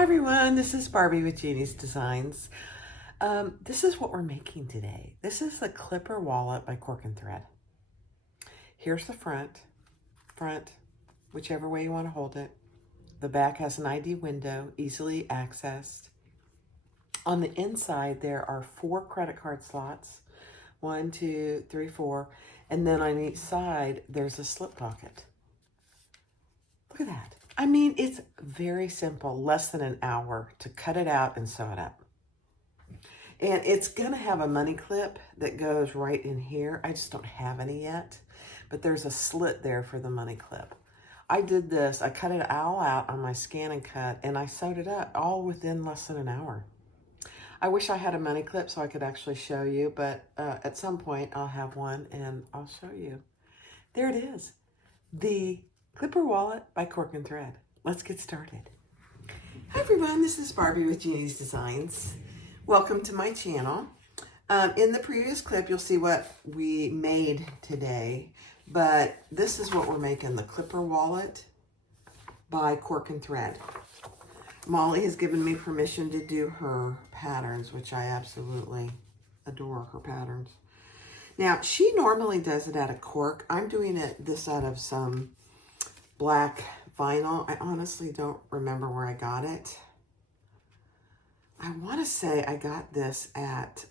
Hi everyone, this is Barbie with Jeannie's Designs. This is what we're making today. This is the Clipper Wallet by Cork and Thread. Here's the front, whichever way you want to hold it. The back has an ID window, easily accessed. On the inside, there are 4 credit card slots. 1, 2, 3, 4. And then on each side, there's a slip pocket. Look at that. I mean, it's very simple, less than an hour to cut it out and sew it up. And it's gonna have a money clip that goes right in here. I just don't have any yet, but there's a slit there for the money clip. I did this, I cut it all out on my scan and cut, and I sewed it up all within less than an hour. I wish I had a money clip so I could actually show you, but at some point I'll have one and I'll show you. There it is, the Clipper Wallet by Cork and Thread. Let's get started. Hi everyone, this is Barbie with Jeannie's Designs. Welcome to my channel. In the previous clip, you'll see what we made today, but this is what we're making, the Clipper Wallet by Cork and Thread. Molly has given me permission to do her patterns, which I absolutely adore her patterns. Now, she normally does it out of cork. I'm doing this out of some black vinyl. I honestly don't remember where I got it. I want to say I got this at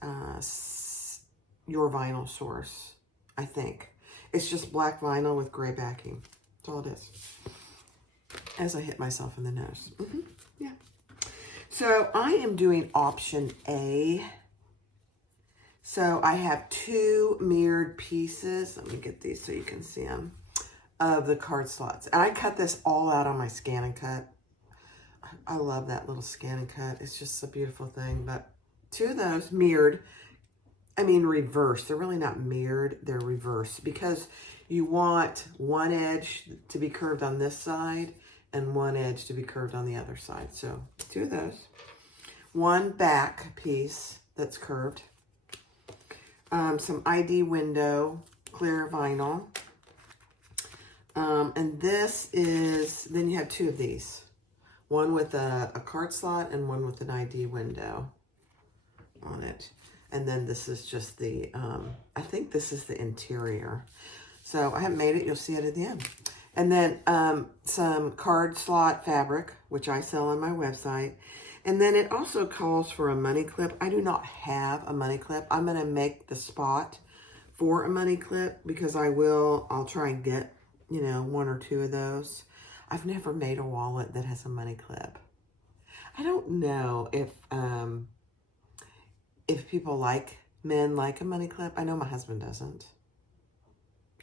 Your Vinyl Source, I think. It's just black vinyl with gray backing. That's all it is. As I hit myself in the nose. Yeah. So I am doing option A. So I have 2 mirrored pieces. Let me get these so you can see them. Of the card slots. And I cut this all out on my scan and cut. I love that little scan and cut. It's just a beautiful thing. But 2 of those mirrored, I mean reversed. They're really not mirrored, they're reversed. Because you want one edge to be curved on this side and one edge to be curved on the other side. So 2 of those. 1 back piece that's curved. Some ID window, clear vinyl. And this is, then you have 2 of these. One with a card slot and one with an ID window on it. And then this is just the, I think this is the interior. So I haven't made it, you'll see it at the end. And then some card slot fabric, which I sell on my website. And then it also calls for a money clip. I do not have a money clip. I'm gonna make the spot for a money clip because I'll try and get 1 or 2 of those. I've never made a wallet that has a money clip. I don't know if men like a money clip. I know my husband doesn't.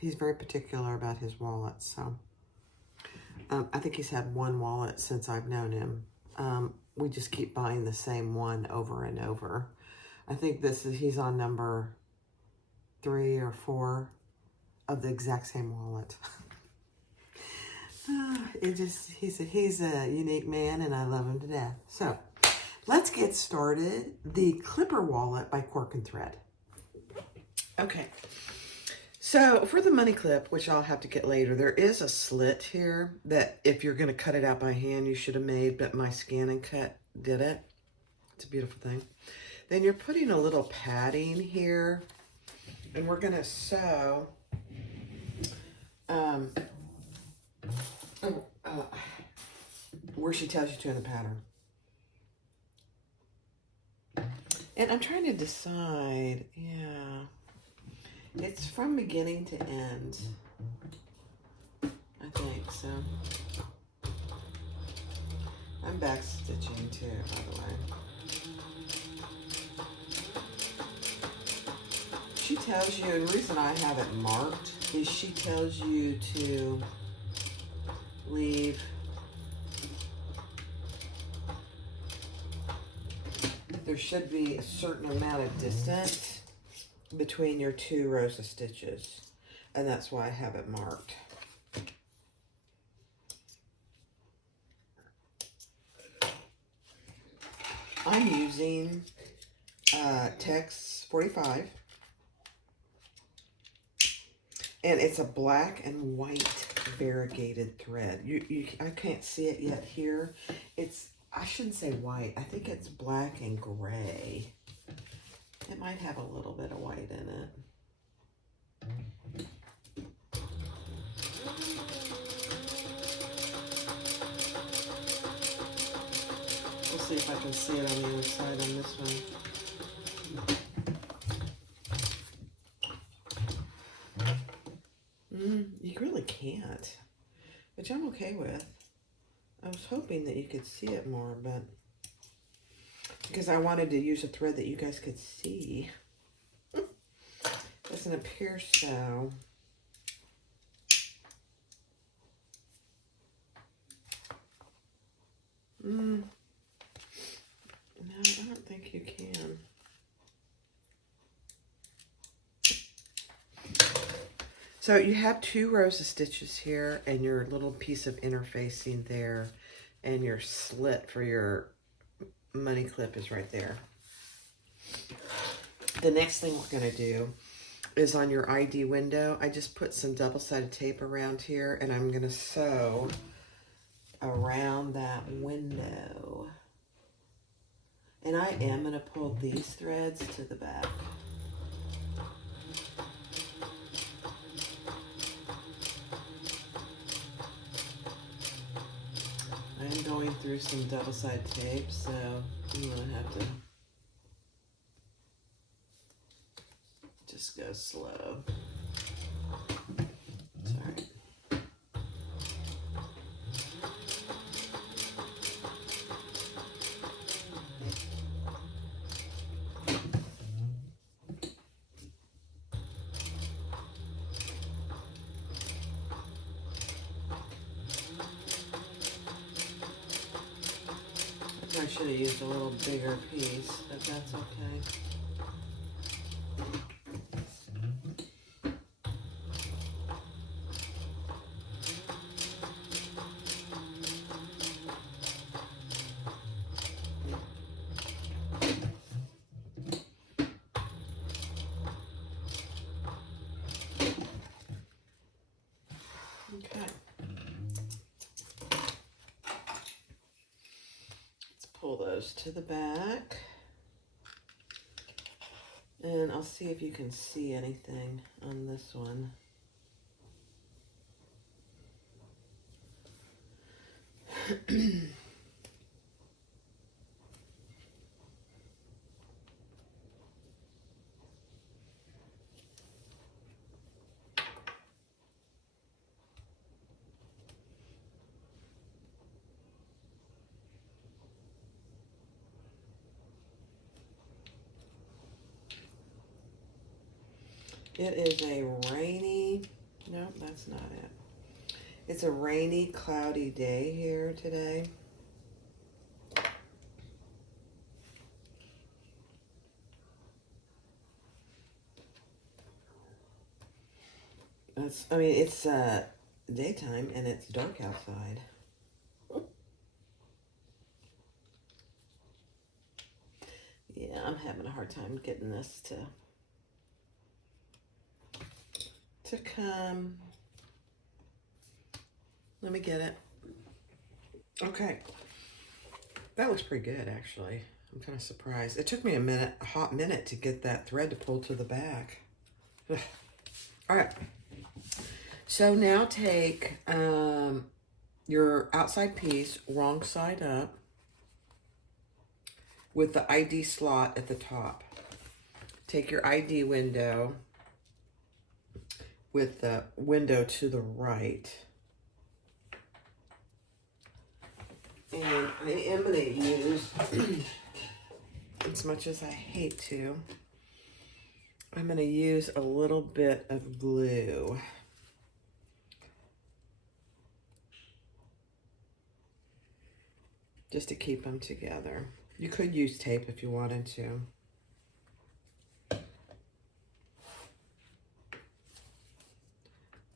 He's very particular about his wallets. So I think he's had 1 wallet since I've known him. We just keep buying the same one over and over. I think he's on number 3 or 4 of the exact same wallet. He's a unique man and I love him to death. So let's get started. The Clipper Wallet by Cork and Thread. Okay, so for the money clip, which I'll have to get later, there is a slit here that if you're going to cut it out by hand, you should have made, but my scan and cut did it. It's a beautiful thing. Then you're putting a little padding here, and we're going to sew where she tells you to in the pattern. And I'm trying to decide, yeah, it's from beginning to end, I think, so. I'm back stitching too, by the way. She tells you, and the reason I have it marked is she tells you to leave there should be a certain amount of distance between your 2 rows of stitches, and that's why I have it marked. I'm using Tex 45, and it's a black and white variegated thread. I can't see it yet here. I shouldn't say white. I think it's black and gray. It might have a little bit of white in it. We'll see if I can see it on the other side on this one. You really can't, which I'm okay with. I was hoping that you could see it more, but because I wanted to use a thread that you guys could see. Doesn't appear so. No, I don't think you can. So you have 2 rows of stitches here and your little piece of interfacing there, and your slit for your money clip is right there. The next thing we're going to do is on your ID window. I just put some double-sided tape around here, and I'm going to sew around that window. And I am going to pull these threads to the back. I'm going through some double-sided tape, so I'm going to have to just go slow. Sorry. I should have used a little bigger piece, but that's okay. Okay. Let's pull those to the back. And I'll see if you can see anything on this one. It is a rainy, no, that's not it. It's a rainy, cloudy day here today. It's daytime and it's dark outside. Yeah, I'm having a hard time getting this to come. Let me get it. Okay. That looks pretty good, actually. I'm kind of surprised. It took me a hot minute to get that thread to pull to the back. Ugh. All right. So now take your outside piece, wrong side up, with the ID slot at the top. Take your ID window with the window to the right. And I am going to use, as much as I hate to, I'm going to use a little bit of glue. Just to keep them together. You could use tape if you wanted to.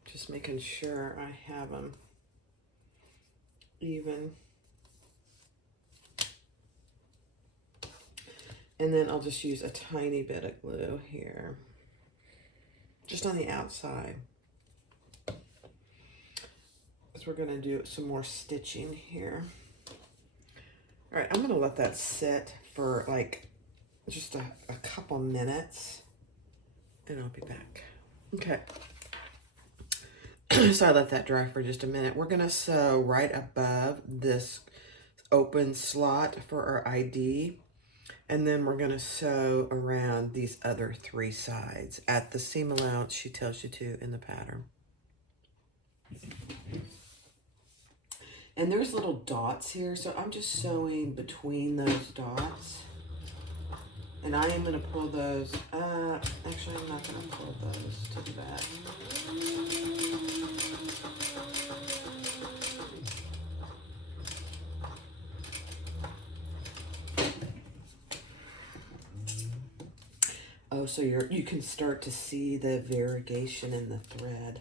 Just making sure I have them even. And then I'll just use a tiny bit of glue here, just on the outside. Because we're going to do some more stitching here. All right, I'm gonna let that sit for like just a couple minutes and I'll be back. Okay. So I let that dry for just a minute. We're gonna sew right above this open slot for our ID. And then we're gonna sew around these other 3 sides at the seam allowance she tells you to in the pattern. And there's little dots here, so I'm just sewing between those dots. And I am gonna pull those, actually I'm not gonna pull those to the back. Oh, so you can start to see the variegation in the thread.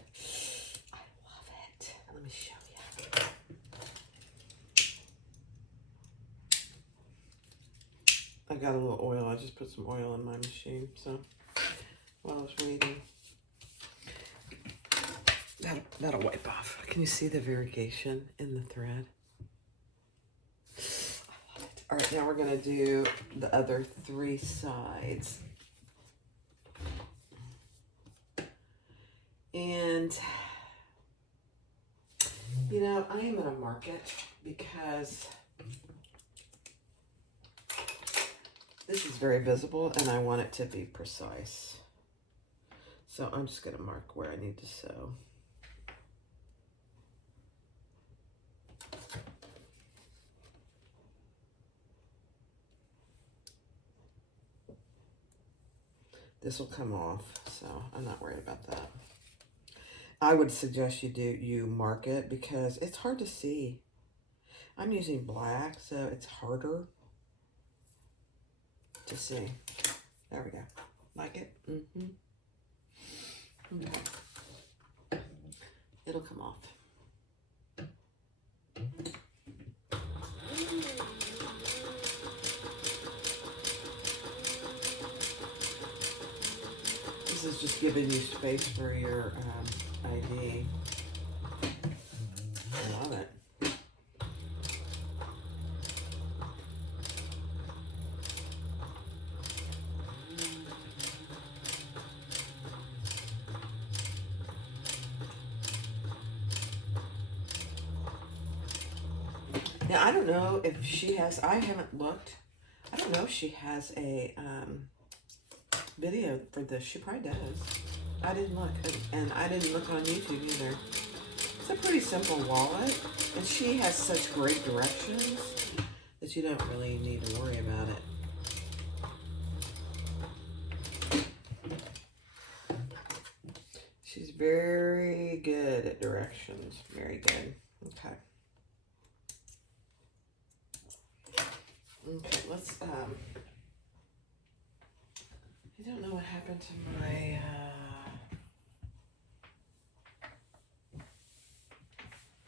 I love it. Let me show you. I got a little oil. I just put some oil in my machine, so while I was waiting. That'll wipe off. Can you see the variegation in the thread? I love it. All right, now we're gonna do the other 3 sides. And, you know, I am going to mark it because this is very visible and I want it to be precise. So I'm just going to mark where I need to sew. This will come off, so I'm not worried about that. I would suggest you mark it because it's hard to see. I'm using black, so it's harder to see. There we go. Like it? Mm-hmm. Okay. It'll come off. This is just giving you space for your ID. I love it. Now, I don't know if she has, I haven't looked. I don't know if she has a video for this. She probably does. I didn't look, and I didn't look on YouTube either. It's a pretty simple wallet, and she has such great directions that you don't really need to worry about it. She's very good at directions. Very good. Okay. Okay, let's, I don't know what happened to my,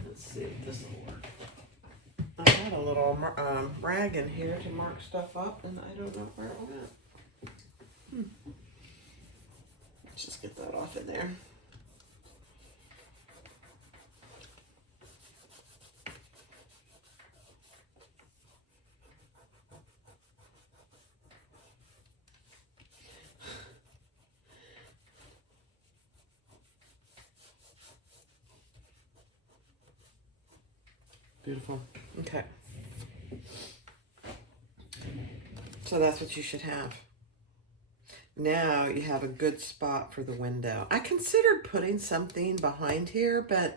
let's see if this will work. I had a little rag in here to mark stuff up, and I don't know where it went. Let's just get that off in there. Beautiful. Okay. So that's what you should have. Now you have a good spot for the window. I considered putting something behind here, but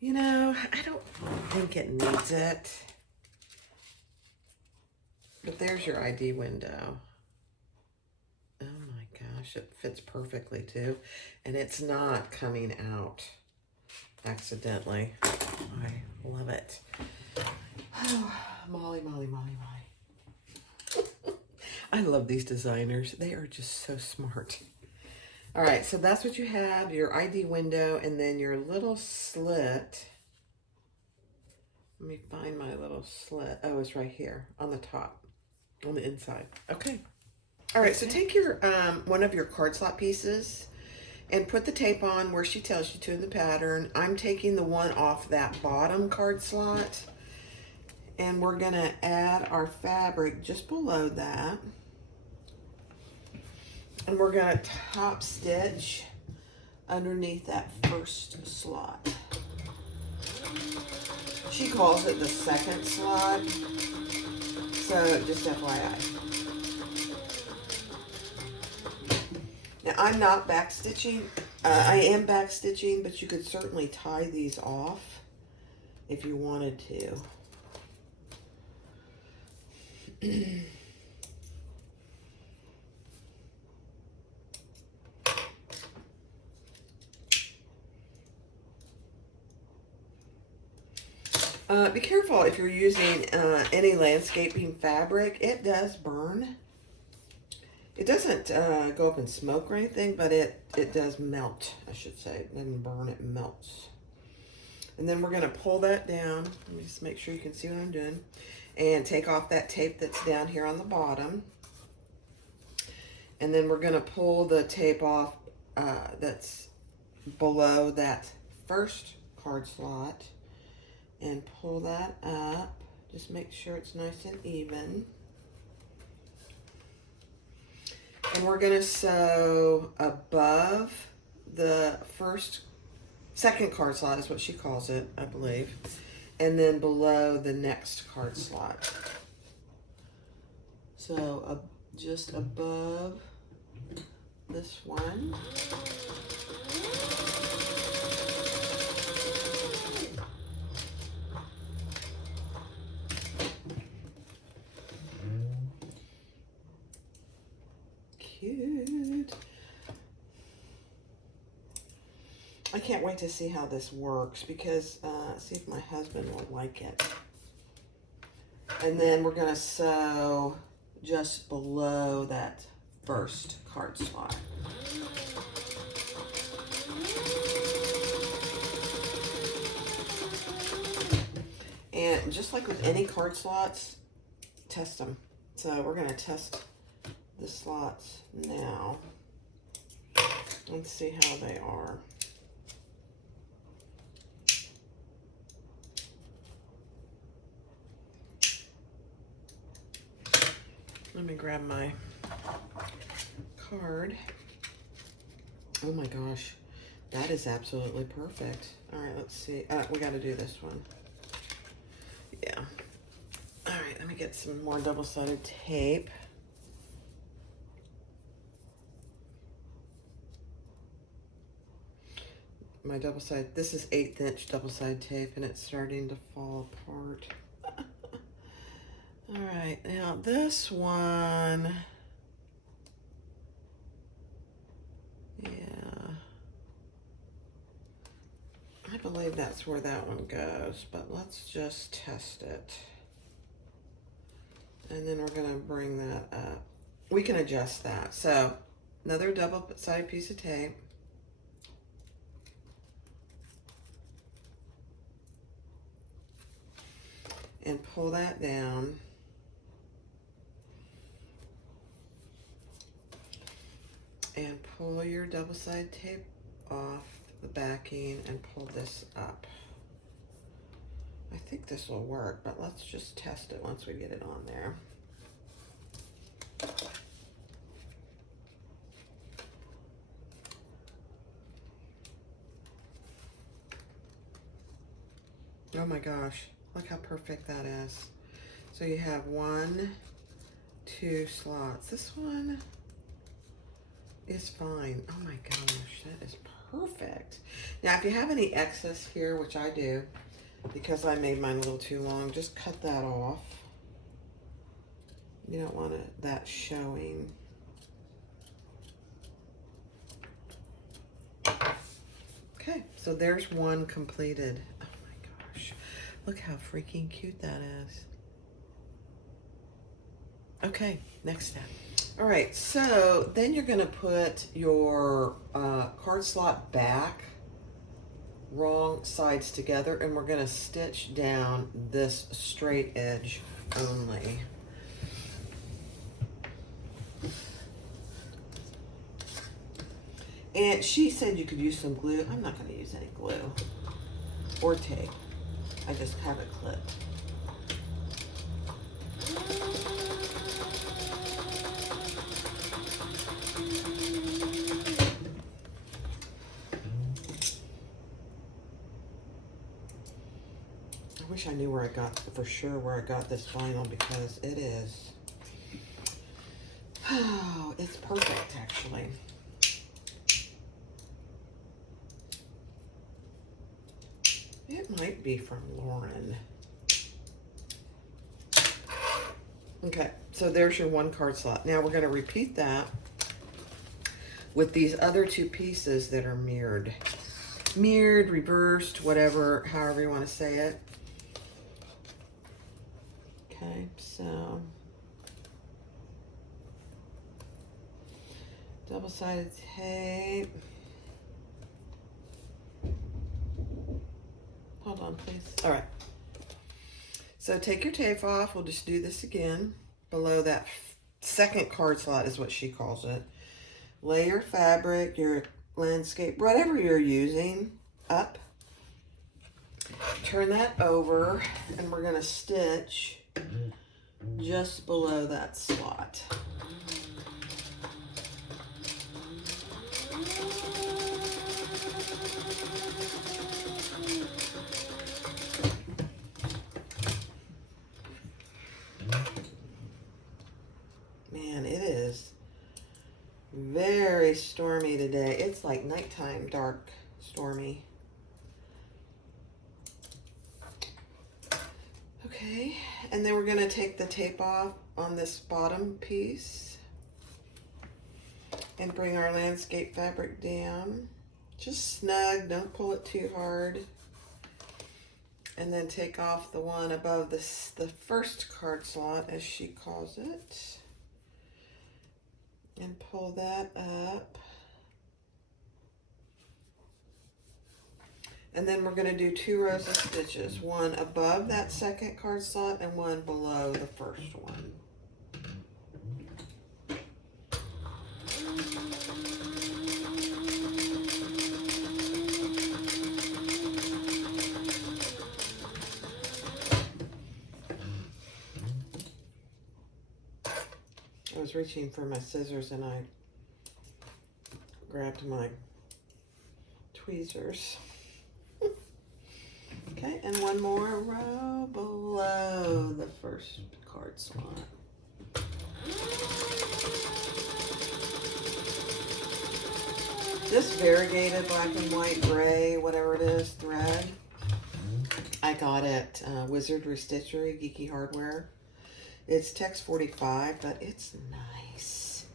you know, I don't think it needs it. But there's your ID window. Oh my gosh, it fits perfectly too. And it's not coming out accidentally. I love it. Oh, Molly. I love these designers. They are just so smart. All right, so that's what you have, your ID window, and then your little slit. Let me find my little slit. Oh, it's right here on the top, on the inside. Okay. All right, so take your one of your card slot pieces and put the tape on where she tells you to in the pattern. I'm taking the one off that bottom card slot, And we're gonna add our fabric just below that. And we're gonna top stitch underneath that first slot. She calls it the second slot, so just FYI. Now I'm not back stitching. I am back stitching, but you could certainly tie these off if you wanted to. Be careful if you're using any landscaping fabric. It does burn. It doesn't go up in smoke or anything, but it does melt, I should say. It doesn't burn, it melts. And then we're going to pull that down. Let me just make sure you can see what I'm doing. And take off that tape that's down here on the bottom. And then we're going to pull the tape off that's below that first card slot. And pull that up. Just make sure it's nice and even. And we're going to sew above the second card slot is what she calls it, I believe. And then below the next card slot. So just above this one. Cute. I can't wait to see how this works because see if my husband will like it. And then we're going to sew just below that first card slot. And just like with any card slots, test them. So we're going to test the slots now. Let's see how they are. Let me grab my card. Oh my gosh, that is absolutely perfect. All right, let's see. We got to do this one. Yeah. All right, let me get some more double-sided tape. My double-sided, this is 1/8 inch double-sided tape, and it's starting to fall apart. All right, now this one, yeah, I believe that's where that one goes, but let's just test it. And then we're gonna bring that up. We can adjust that. So another double-sided piece of tape. And pull that down. And pull your double-sided tape off the backing and pull this up. I think this will work, but let's just test it once we get it on there. Oh my gosh, look how perfect that is. So you have 1, 2 slots. This one is fine. Oh my gosh, that is perfect. Now, if you have any excess here, which I do, because I made mine a little too long, just cut that off. You don't want that showing. Okay, so there's one completed. Oh my gosh, look how freaking cute that is. Okay, next step. All right, so then you're gonna put your card slot back, wrong sides together, and we're gonna stitch down this straight edge only. And she said you could use some glue. I'm not gonna use any glue or tape. I just have it clipped. wish I knew where I got, for sure, where I got this vinyl, because it is, oh, it's perfect, actually. It might be from Lauren. Okay, so there's your 1 card slot. Now we're going to repeat that with these other 2 pieces that are mirrored. Mirrored, reversed, whatever, however you want to say it. Okay, so double-sided tape. Hold on, please. All right. So take your tape off. We'll just do this again. Below that 2nd card slot is what she calls it. Lay your fabric, your landscape, whatever you're using, up. Turn that over, and we're going to stitch just below that slot. Man, it is very stormy today. It's like nighttime, dark, stormy. Okay, and then we're going to take the tape off on this bottom piece and bring our landscape fabric down. Just snug, don't pull it too hard. And then take off the one above this, the 1st card slot, as she calls it. And pull that up. And then we're going to do 2 rows of stitches, one above that 2nd card slot and one below the 1st one. I was reaching for my scissors and I grabbed my tweezers. Okay, and one more row below the 1st card slot. This variegated black and white, gray, whatever it is, thread, I got at Wizardry Stitchery, Geeky Hardware. It's text 45, but it's nice.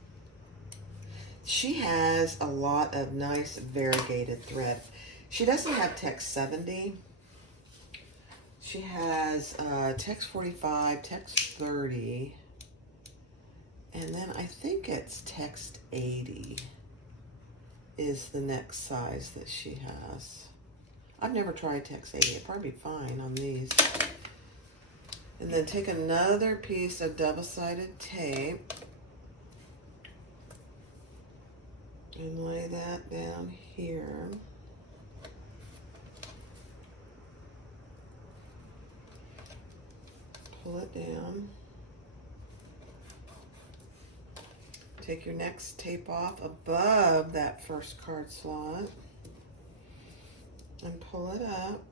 She has a lot of nice variegated thread. She doesn't have text 70. She has text 45, text 30, and then I think it's text 80 is the next size that she has. I've never tried text 80. It'd probably be fine on these. And then take another piece of double-sided tape and lay that down here. Pull it down. Take your next tape off above that 1st card slot and pull it up.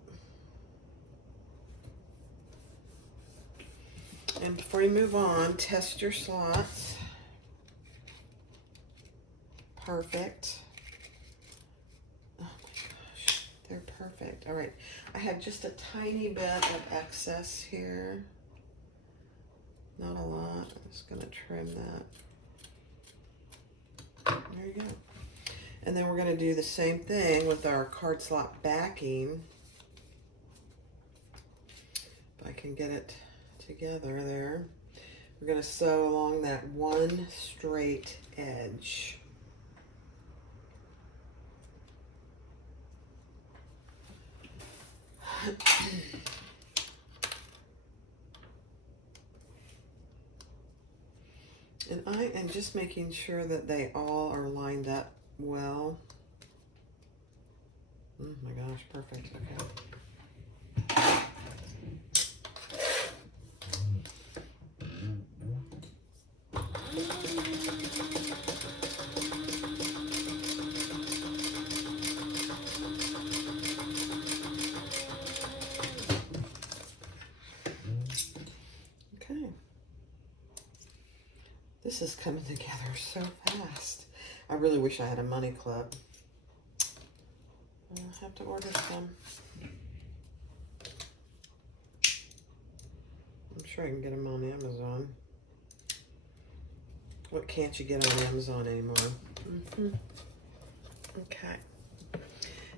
And before you move on, test your slots. Perfect. Oh my gosh, they're perfect. All right, I have just a tiny bit of excess here. Not a lot. I'm just gonna trim that. There you go. And then we're gonna do the same thing with our card slot backing. If I can get it together there. We're going to sew along that one straight edge. And I am just making sure that they all are lined up well. Oh my gosh, perfect. Okay. this is coming together so fast. I really wish I had a money clip. I'll have to order some. I'm sure I can get them on Amazon. What can't you get on Amazon anymore? Okay.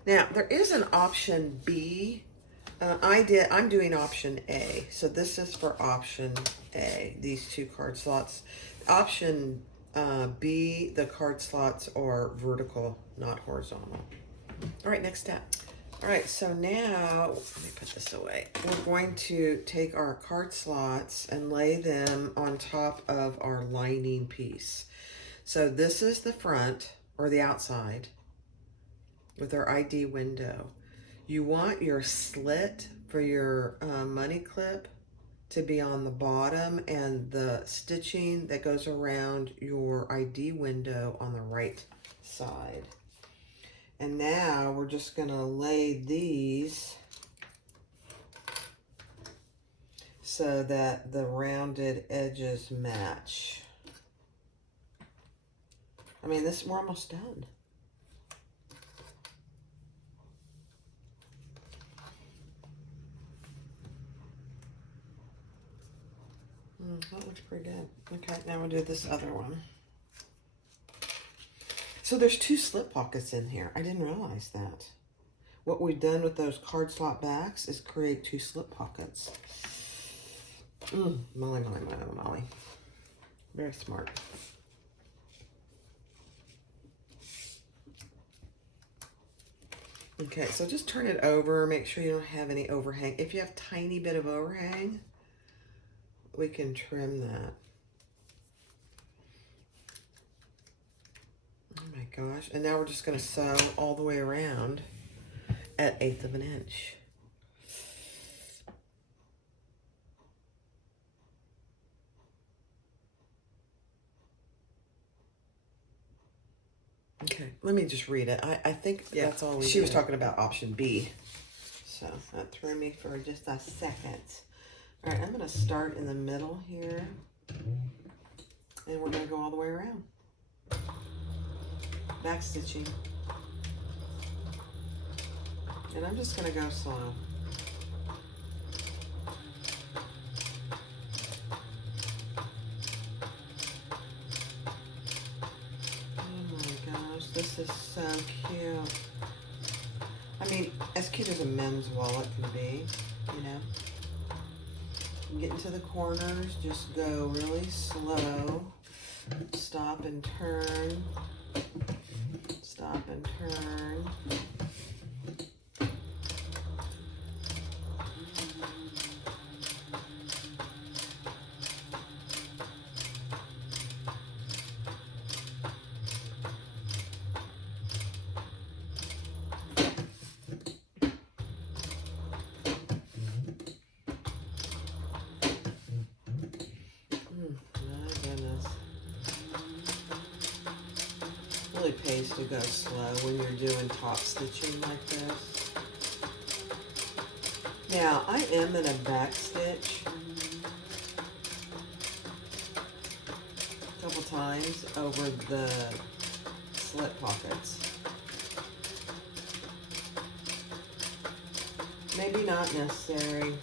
Now, there is an option B. I'm doing option A. So this is for option A, these 2 card slots. Option B, the card slots are vertical, not horizontal. All right, next step. All right, so now, let me put this away. We're going to take our card slots and lay them on top of our lining piece. So this is the front, or the outside, with our ID window. You want your slit for your money clip to be on the bottom and the stitching that goes around your ID window on the right side. And now we're just gonna lay these so that the rounded edges match. I mean, we're almost done. That looks pretty good. Okay, now we'll do this other one. So there's 2 slip pockets in here. I didn't realize that. What we've done with those card slot backs is create 2 slip pockets. Molly. Very smart. Okay, so just turn it over. Make sure you don't have any overhang. If you have a tiny bit of overhang, we can trim that. Oh my gosh. And now we're just going to sew all the way around at 1/8 of an inch. Okay, let me just read it. I think that's all she was talking about option B. So that threw me for just a second. All right, I'm going to start in the middle here. And we're going to go all the way around. Back stitching. And I'm just going to go slow. This is so cute. I mean, as cute as a men's wallet can be, you know. Get into the corners, just go really slow. Stop and turn. Stop and turn. Really pays to go slow when you're doing top stitching like this. Now, I am going to back stitch a couple times over the slit pockets. Maybe not necessary.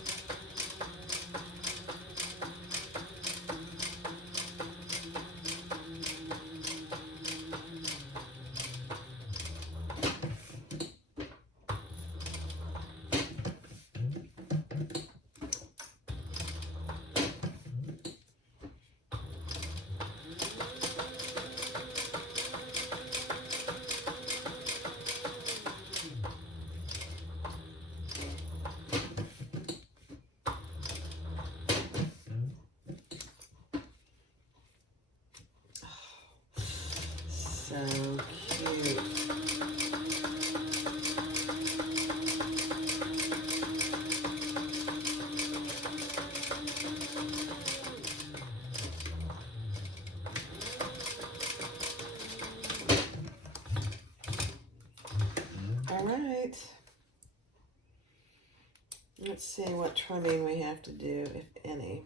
So cute. All right. Let's see what trimming we have to do, if any.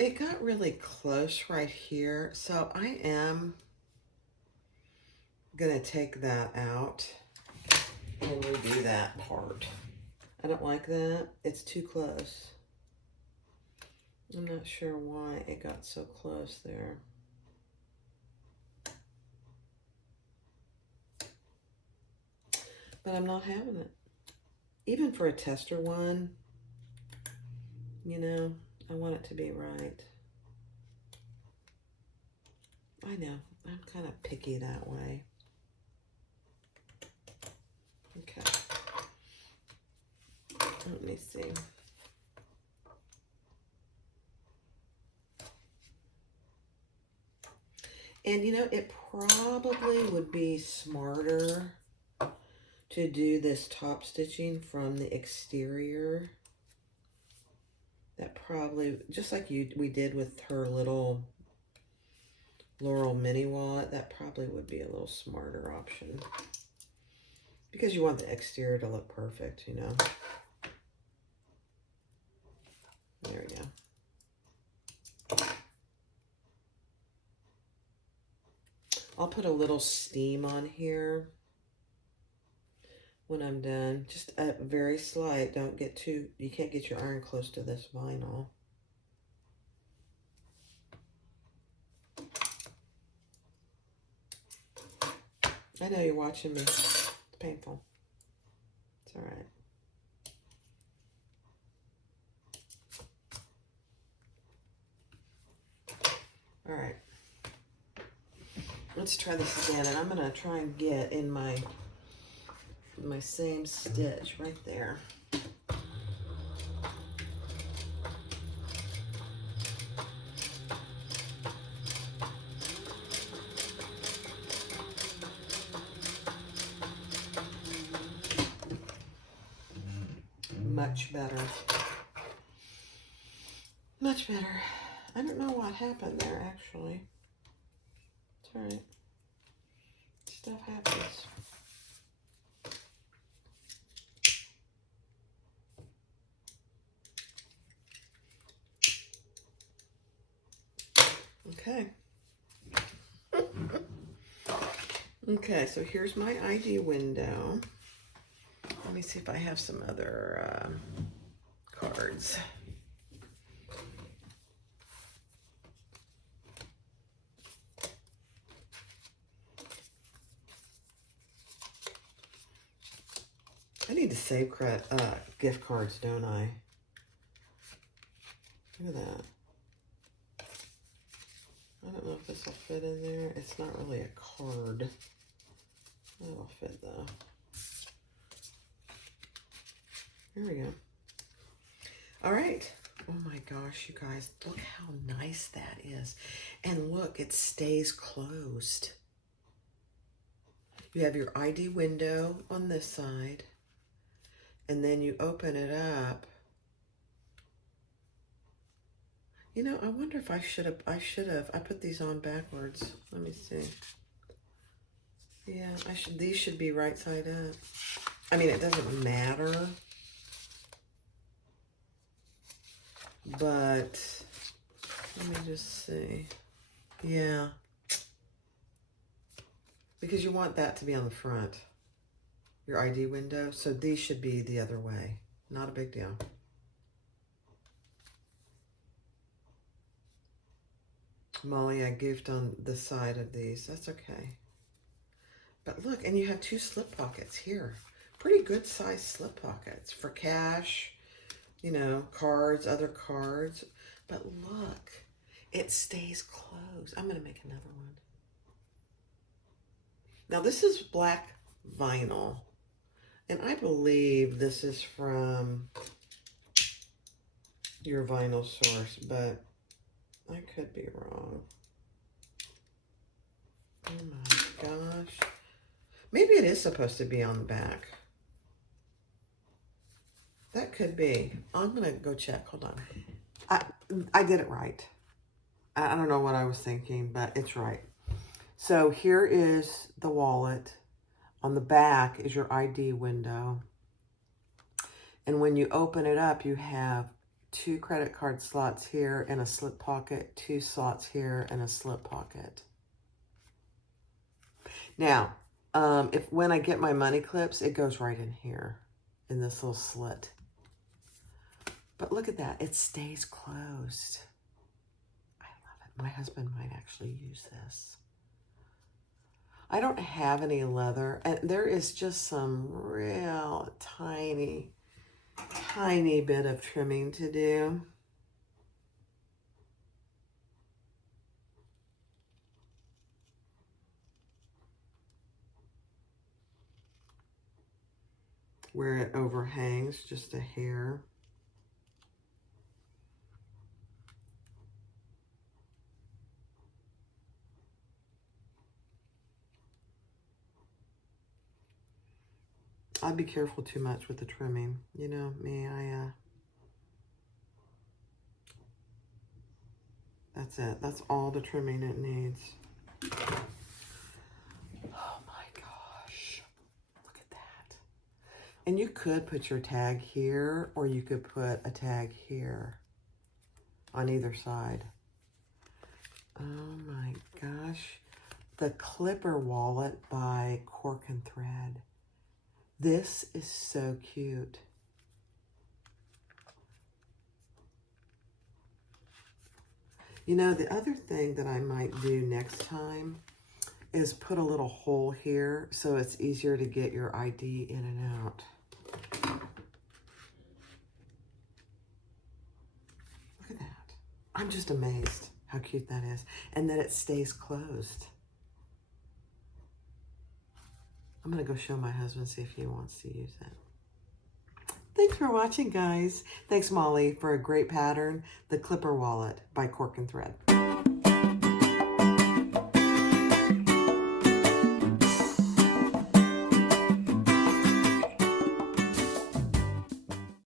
it got really close right here, so I am gonna take that out and redo that part. I don't like that. It's too close. I'm not sure why it got so close there. But I'm not having it. Even for a tester one, you know, I want it to be right. I know, I'm kind of picky that way. Okay. Let me see. And you know, it probably would be smarter to do this top stitching from the exterior. That probably, just like we did with her little Laurel mini wallet, that probably would be a little smarter option. Because you want the exterior to look perfect, you know. There we go. I'll put a little steam on here when I'm done. Just a very slight. Don't get too, you can't get your iron close to this vinyl. I know you're watching me. It's painful. It's all right. All right. Let's try this again, and I'm gonna try and get in my same stitch right there. Much better. Much better. I don't know what happened there, actually. It's all right. Stuff happens. Okay. Okay, so here's my ID window. Let me see if I have some other cards. I need to save gift cards, don't I? Look at that. I don't know if this will fit in there. It's not really a card. That'll fit though. There we go. All right. Oh my gosh, you guys, look how nice that is. And look, it stays closed. You have your ID window on this side, and then you open it up. You know, I wonder if I put these on backwards. Let me see. Yeah, these should be right side up. I mean, it doesn't matter. But, let me just see. Yeah. Because you want that to be on the front. Your ID window. So these should be the other way. Not a big deal. Molly, I goofed on the side of these. That's okay. But look, and you have two slip pockets here. Pretty good size slip pockets for cash, you know, cards, other cards. But look, it stays closed. I'm going to make another one. Now this is black vinyl. And I believe this is from your vinyl source, but I could be wrong. Oh my gosh. Maybe it is supposed to be on the back. That could be. I'm going to go check. Hold on. I did it right. I don't know what I was thinking, but it's right. So here is the wallet. On the back is your ID window. And when you open it up, you have 2 credit card slots here and a slip pocket, 2 slots here and a slip pocket. Now, when I get my money clips, it goes right in here in this little slit. But look at that, it stays closed. I love it. My husband might actually use this. I don't have any leather, and there is just some real tiny bit of trimming to do. Where it overhangs just a hair. I'd be careful too much with the trimming. You know me, that's it. That's all the trimming it needs. Oh my gosh. Look at that. And you could put your tag here, or you could put a tag here on either side. Oh my gosh. The Clipper Wallet by Cork and Thread. This is so cute. You know, the other thing that I might do next time is put a little hole here so it's easier to get your ID in and out. Look at that. I'm just amazed how cute that is. And that it stays closed. I'm going to go show my husband, see if he wants to use it. Thanks for watching, guys. Thanks, Molly, for a great pattern, the Clipper Wallet by Cork and Thread.